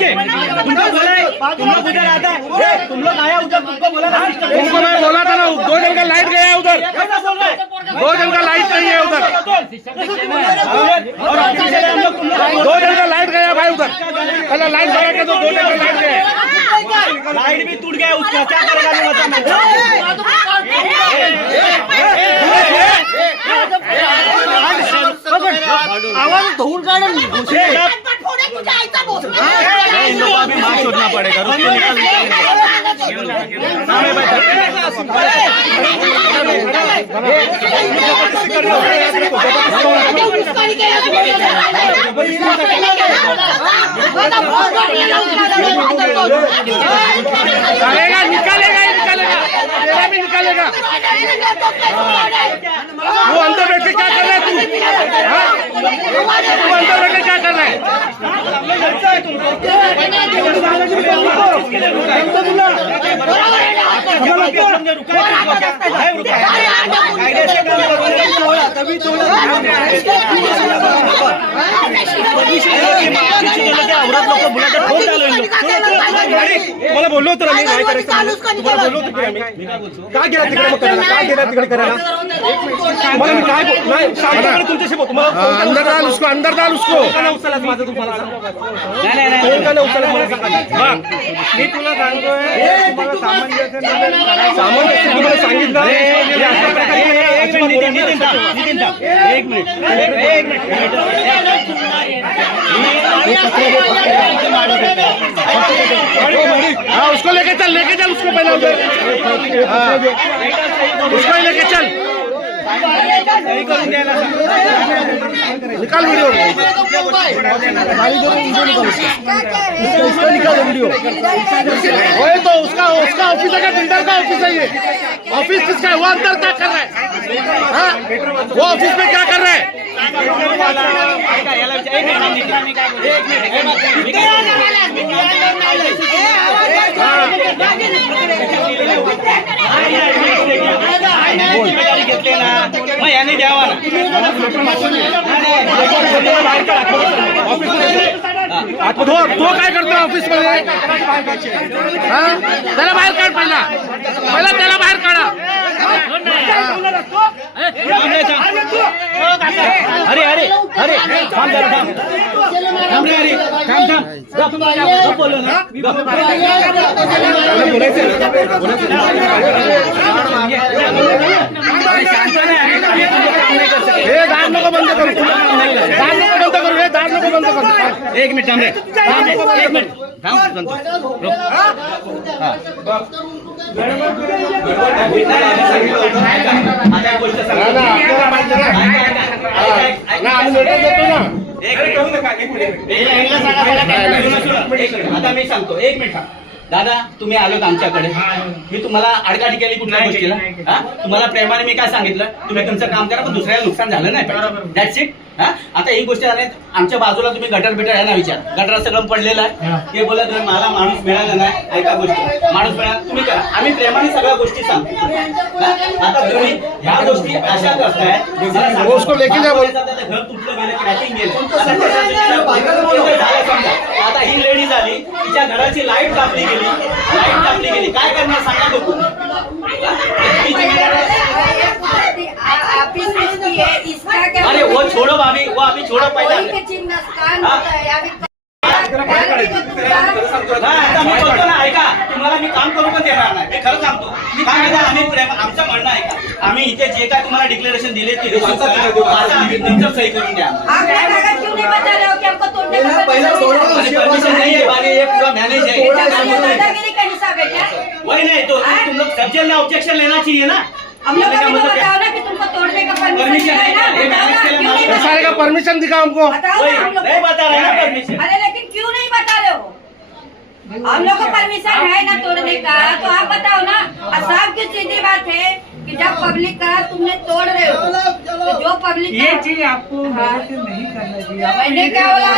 के तुमको बोला है, तुम लोग उधर आता है, तुम लोग आया उधर, तुमको बोला ना तुमको मैं बोला था ना 2 जन का लाइट गया है उधर, 2 जन का लाइट नहीं है उधर, 2 जन का लाइट गया भाई उधर, पहले लाइट बढ़ा के 2 जन का लाइट गया, लाइट भी टूट गया उसका, क्या करेगा नहीं बता। आवाज धूल काढा इन लोगों को भी मार छोड़ना पड़ेगा। रुक के निकालेगा निकालेगा निकालेगा, तेरा भी निकालेगा। वो अंदर बैठ के क्या कर रहा है तू? तू अंदर बैठ के क्या कर रहा है? मला बोललो होतो मी काय करायचं, तुम्हाला बोललो होतो की आम्ही काय केलं तिकडे, मग करायला काय केलं तिकडे करायला, मला मी काय नाही शांतपणे तुमच्याशी बोलतो। अंदर डाल उसको, अंदर डाल उसको। नाही उचलत माझं, तुम्हाला कोण का नाही उचलत मला सांगा। मी तुला सांगतोय सामंजस्य तुम्हाला सांगितलं, एक मिनिट हाँ उसको लेके चल उसको पहले उधर, उसको ही लेके चल, निकाल वीडियो, निकाल वीडियो। वही तो उसका ऑफिस है, बिल्डर का ऑफिस है ये, ऑफिस किसका है? वो अंदर क्या कर रहा है? हाँ वो ऑफिस में क्या कर रहा है? घेतले ना मग याने द्यावा ना, तो काय करतो ऑफिस मध्ये? हाँ त्याला बाहेर काढ, पहिला त्याला बाहेर काढा। अरे अरे अरे थांब जरा, थांब रे, अरे थांब बोलो ना, दार नको बंद करू, दार नको बंद करू। एक मिनिट थांब रे, एक मिनिट थांब, आता मी सांगतो, एक मिनिट दादा, तुम्ही आलोत आमच्याकडे, मी तुम्हाला आडकाठी केली कुठल्या गोष्टीला? तुम्हाला प्रेमाने मी काय सांगितलं, तुम्ही तुमचं काम करा पण दुसऱ्याला नुकसान झालं नाही पाहिजे, दॅट्स इट। आता ही गोष्ट झाली, आमच्या बाजूला तुम्ही गटर बिटर आहे ना, विचार गटर सगळं पडलेलं आहे, ते बोलत तुम्ही मला माणूस मिळाला नाही, ऐका गोष्ट माणूस मिळाला तुम्ही करा, आम्ही प्रेमाने सगळ्या गोष्टी सांगतो। आता तुम्ही ह्या गोष्टी अशा करताय, उसको लेके जा, घर तुटलं गेलं, क्रॅकिंग गेलं, आता ही लेडी झाली, तिच्या घराची लाईट कापली गेली, काय करणार सांगा बघू? अरे वो छोड़ो भाभी, वो अभी छोड़ो पहले। आता मी बोलतो ना, ऐका, तुम्हाला मी काम करू पण देणार नाही, मी खरं सांगतो। काय माहिती, आम्ही आमचं म्हणणं ऐका, आम्ही इथे जे काय तुम्हाला डिक्लेरेशन दिले ते तुमचं सही करून द्या। परमिशन नहीं है, ये पूरा मैनेज है, वही नहीं तो तुम लोग सब्जेक्ट में ऑब्जेक्शन लेना चाहिए ना। हम लोग को भी तो बताओ ना कि तुमको तोड़ने का परमिशन है ना, सारे का परमिशन दिखा हमको, नहीं बता रहे ना परमिशन। अरे लेकिन क्यों नहीं बता रहे हो? हम लोग को परमिशन है ना तोड़ने का, तो आप बताओ ना। साफ की सीधी बात है कि जब पब्लिक का तुमने तोड़ रहे हो, तो जो पब्लिक ये चीज आपको नहीं करना चाहिए। मैंने क्या बोला?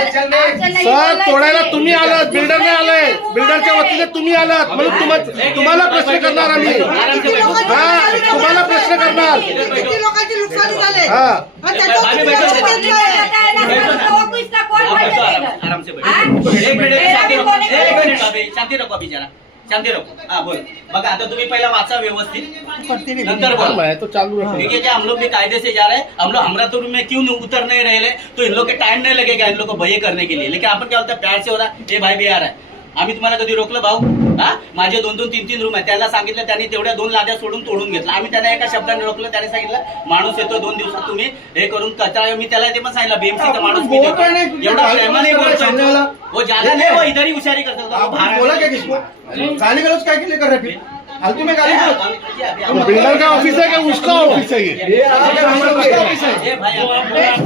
सर तोडायला तुम्ही आलात, बिल्डरने आलाय, बिल्डरच्या वतीने तुम्ही आलात, म्हणून तुम्हाला प्रश्न करणार आम्ही। हा तुम्हाला प्रश्न करणार, किती लोकांची नुकसान झाले, हा आराम से बैठो, एक मिनट अबे शांती रखो अभी जरा शांती रखो. हाँ बोल. बघा आता तुम्ही पहिला वाचा व्यवस्थित नंतर बोल. मैं तो चालू है. ठीक है क्या हम लोग भी कायदे से जा रहे हैं. हम लोग हमरा तो में क्यों उतर नहीं रहे तो इन लोग के टाइम नहीं लगेगा इन लोग को भय करने के लिए. लेकिन आपण क्या होता है प्यार से हो रहा है. ये भाई भी आ रहा है. आम्ही तुम्हाला कधी रोखलं भाऊ. हा माझे 2-2, 3-3 रूम आहे. त्याला सांगितलं त्यांनी तेवढ्या 2 लाद्या सोडून तोडून घेतला. आम्ही त्यांना एका शब्दाने रोखलं. त्याने सांगितलं माणूस येतो 2 दिवसात तुम्ही हे करून कचरा. मी त्याला ते पण सांगितलं बीएमसी का माणूस मी देतो. एवढा प्रेमाने बोलतो वो ज्यादा नहीं वो इधर ही हुशारी करता. बोला क्या किसको गाली गलौज क्या के लिए कर रहे फिर फालतू में गाली गलौज. बिल्डर का ऑफिस है कि उसका ऑफिस है ये? ये भाई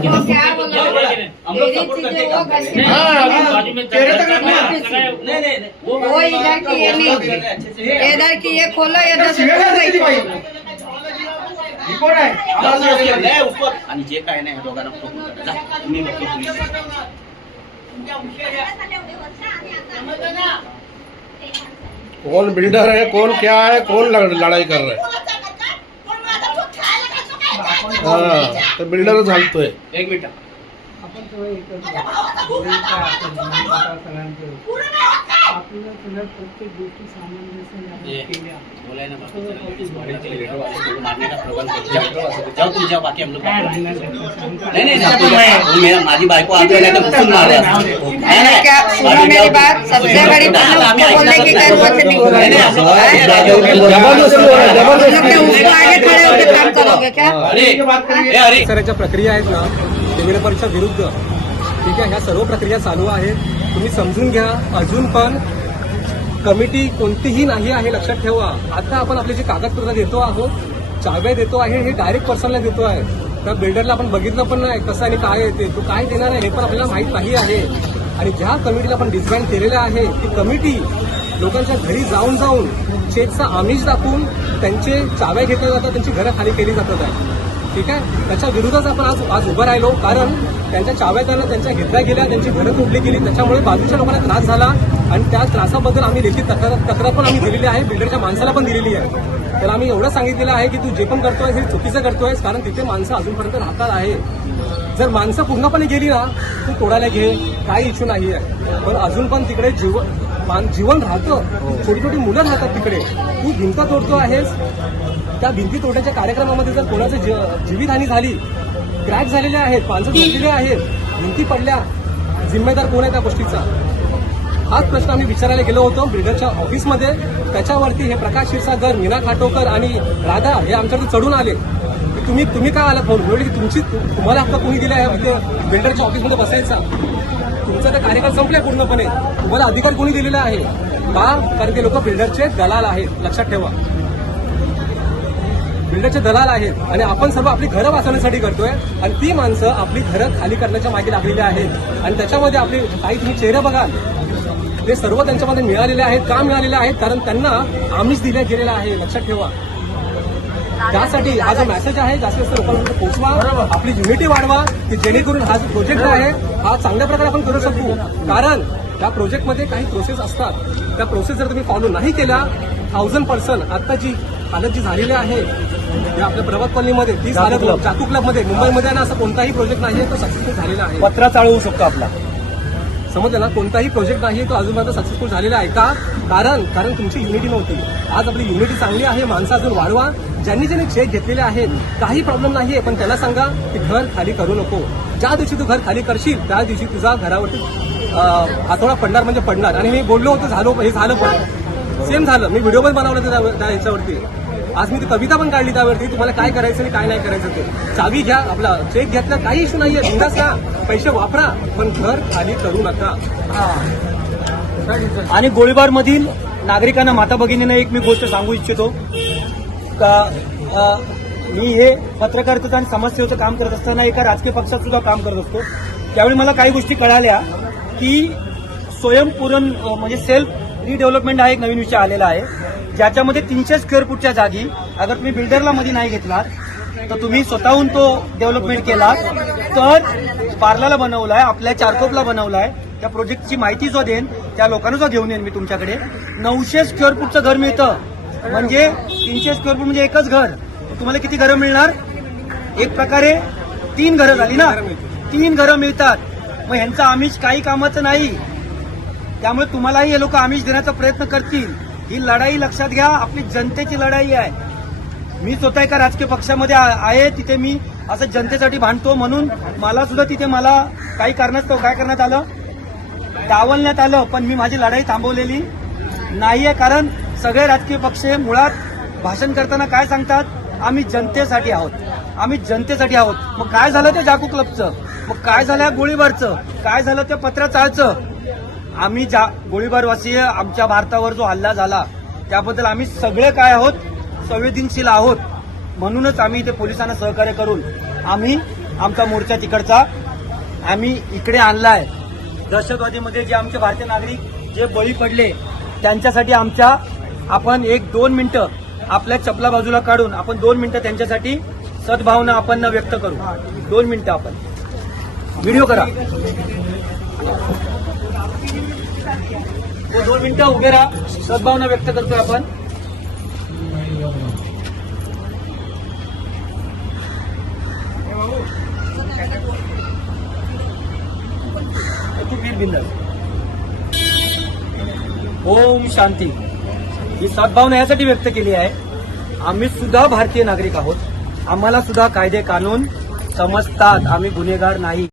क्यों क्या बोला हम लोग मेरी सपोर्ट करते चीजें वो हैं. करते हैं. हाँ, तेरे तक नहीं नहीं वो इधर की ये नहीं इधर की ये खोलो इधर से रिपोर्ट आहे नाही उसको आणि जे काय नाही दोघांना पकडून काढा. जा, तुम्ही बघतो पोलीस. कौन बिल्डर है, कौन क्या है, कौन लढाई कर रहा है? हाँ, तो बिल्डर घालतोय. एक मिनिट. आपण तेव्हा एकच आपल्याला तुला प्रत्येक गोष्टी सामंजस्याने केल्या. बोलाय ना मारने का प्रबंध करो. जाओ तुम जाओ बाकी हम लोग नहीं नहीं मेरा माझी बायको आते नाही तर घुसून मारला. क्या सुनो मेरी बात सबसे बड़ी बात बोलने की जरूरत नहीं. उसको आगे खड़े होकर काम करोगे क्या? अरे सर याच्या प्रक्रिया आहेत ना डेव्हलपरच्या विरुद्ध ठीक आहे. ह्या सर्व प्रक्रिया चालू आहेत. तुम्ही समजून घ्या. अजून पण कमिटी कोणतीही नाही आहे लक्षात ठेवा. आता आपण आपले जे कागदपत्र देतो आहोत चाव्या देतो आहे हे डायरेक्ट पर्सनला देतो आहे. त्या बिल्डरला आपण बघितलं पण नाही कसं आणि काय आहे ते तो काय देणार आहे हे पण आपल्याला माहीत नाही आहे. आणि ज्या कमिटीला आपण डिझाईन केलेलं आहे ती कमिटी लोकांच्या घरी जाऊन जाऊन चेकचा आमिष दाखवून त्यांचे चाव्या घेतल्या जातात. त्यांची घरं खाली केली जातात आहे. ठीक आहे. त्याच्या विरोधात आपण आज उभं राहिलो कारण त्यांच्या चाव्या त्यांच्या घेतल्या गेल्या त्यांची घरं तोडली गेली. त्याच्यामुळे बाजूच्या लोकांना त्रास झाला आणि त्या त्रासाबद्दल आम्ही लेखी तक्रार पण आम्ही दिलेली आहे. बिल्डरच्या माणसाला पण दिलेली आहे. तर आम्ही एवढं सांगितलेलं आहे की तू जे पण करतोय हे चुकीचं करतोयस कारण तिथे माणसं अजूनपर्यंत राहतात आहे. जर माणसं पूर्णपणे गेली ना तू तोडायला घे काही इश्यू नाही आहे. पण अजून पण तिकडे जीवन राहतं. छोटी छोटी मुलं राहतात तिकडे. तू भिंत तोडतो आहेस. त्या भिंती तोडण्याच्या कार्यक्रमामध्ये जर कोणाची जीवितहानी झाली क्रॅक झालेले आहेत माणसं झोपलेले आहेत भिंती पडल्या जिम्मेदार कोण आहे त्या गोष्टीचा हाच प्रश्न आम्ही विचारायला गेलो होतो बिल्डरच्या ऑफिसमध्ये. त्याच्यावरती हे प्रकाश क्षीरसागर मीना खाटोकर आणि राधा हे आमच्याकडे चढून आले. तुम्ही काय आला फोन बोलले की तुम्हाला हक्क कोणी दिला आहे इथे बिल्डरच्या ऑफिसमध्ये बसायचा. तुमचा ते कार्यकाळ संपले पूर्णपणे. तुम्हाला अधिकार कोणी दिलेला आहे का कारण ते लोक बिल्डरचे दलाल आहेत लक्षात ठेवा. बिल्डरचे दलाल आहेत आणि आपण सर्व आपली घरं वाचवण्यासाठी करतोय आणि ती माणसं आपली घरं खाली करण्याच्या मागे लागलेली आहेत. आणि त्याच्यामध्ये आपले काही तुम्ही चेहरे बघाल ते सर्व त्यांच्यामध्ये मिळालेले आहेत. का मिळालेले आहेत कारण त्यांना आमिष दिल्या गेलेला आहे लक्षात ठेवा. त्यासाठी हा जो मेसेज आहे जास्तीत जास्त लोकांपर्यंत पोहोचवा. आपली युनिटी वाढवा की जेणेकरून हा जो प्रोजेक्ट आहे हा चांगल्या प्रकारे आपण करू शकू. कारण त्या प्रोजेक्टमध्ये काही प्रोसेस असतात. त्या प्रोसेस जर तुम्ही फॉलो नाही केल्या 1000% आता जी हालत जी झालेली आहे आपल्या प्रभात कॉलनीमध्ये ती हालत चाकू क्लबमध्ये मुंबईमध्ये ना असं कोणताही प्रोजेक्ट नाही तो सक्सेसफुल झालेला आहे. पत्रा चालवू शकतो आपला समजलं ना. कोणताही प्रोजेक्ट नाही तो अजूनपर्यंत सक्सेसफुल झालेला आहे का कारण तुमची युनिटी नव्हती. आज आपली युनिटी चांगली आहे. माणसं अजून वाढवा. ज्यांनी चेक घेतलेले आहेत काही प्रॉब्लेम नाहीये पण त्याला सांगा की घर खाली करू नको. ज्या दिवशी तू घर खाली करशील त्या दिवशी तुझा घरावरती हातोडा पडणार म्हणजे पडणार. आणि मी बोललो होतो हे झालं पण सेम झालं. मी व्हिडिओ पण बनवला त्या याच्यावरती. आज मी ती कविता पण काढली त्यावरती तुम्हाला काय करायचं आणि काय नाही करायचं ते. चावी घ्या आपला चेक घेतला काही इश्यू नाहीये. बिंदास घ्या पैसे वापरा पण घर खाली करू नका. आणि गोळीबार मधील नागरिकांना माता भगिनींना एक मी गोष्ट सांगू इच्छितो का मी हे पत्रकारिता आणि समाजसेवेचं काम करत असताना एका राजकीय पक्षात सुद्धा काम करत असतो. त्यावेळी मला काही गोष्टी कळाल्या की स्वयंपूर्ण म्हणजे सेल्फ रिडेव्हलपमेंट हा एक नवीन विषय आलेला आहे ज्याच्यामध्ये 300 स्क्वेअर फूटच्या जागी अगर तुम्ही बिल्डरला मध्ये नाही घेतलात तर तुम्ही स्वतःहून तो डेव्हलपमेंट केला तर पार्लाला बनवलाय आपल्या चारकोपला बनवलाय. त्या प्रोजेक्टची माहिती जो देईन त्या लोकांना जो घेऊन येईन मी तुमच्याकडे. 900 स्क्वेअर फूटचं घर मिळतं म्हणजे 300 स्क्वेअर फूट म्हणजे एकच घर. तुम्हाला किती घरं मिळणार? एक प्रकारे 3 घरं झाली ना. 3 घरं मिळतात. मग ह्यांचं आमिष काही कामाचं नाही. त्यामुळे तुम्हालाही हे लोक आमिष देण्याचा प्रयत्न करतील. ही लढाई लक्षात घ्या, आपली जनतेची लढाई आहे. मी स्वतः एका राजकीय पक्षामध्ये आहे, तिथे मी असं जनतेसाठी भांडतो, म्हणून मला सुद्धा तिथे मला काही कारणास्तव काय करण्यात आलं, डावलण्यात आलं. पण मी माझी लढाई थांबवलेली नाहीये, कारण सगळे राजकीय पक्ष मुळात भाषण करताना काय सांगतात, आम्ही जनतेसाठी आहोत, आम्ही जनतेसाठी आहोत. मग काय झालं त्या जाकू क्लबचं, मग काय झालं गोळीबारचं, काय झालं त्या पत्राचाळचं. आम्ही गोळीबारवासी आमच्या भारतावर जो हल्ला झाला त्याबद्दल आम्ही सगळे काय आहोत, संवेदनशील आहोत. म्हणूनच आम्ही इथे पोलिसांना सहकार्य करून आम्ही आमचा मोर्चा तिकडचा आम्ही इकडे आणलाय. दहशतवादीमध्ये जे आमचे भारतीय नागरिक जे बळी पडले त्यांच्यासाठी आपण 1-2 मिनिटं आपल्या चपला बाजूला काढून आपण 2 मिनिटं त्यांच्यासाठी सद्भावना आपण व्यक्त करू. 2 मिनिटं आपण व्हिडिओ करा. 2 मिनिटं उभे राहा, सद्भावना व्यक्त करतोय आपण. ओम शांती. ही सद्भावना यासाठी व्यक्त केली आहे, आम्ही सुद्धा भारतीय नागरिक आहोत, आम्हाला सुद्धा कायदे कानून समजतात, आम्ही गुन्हेगार नाही.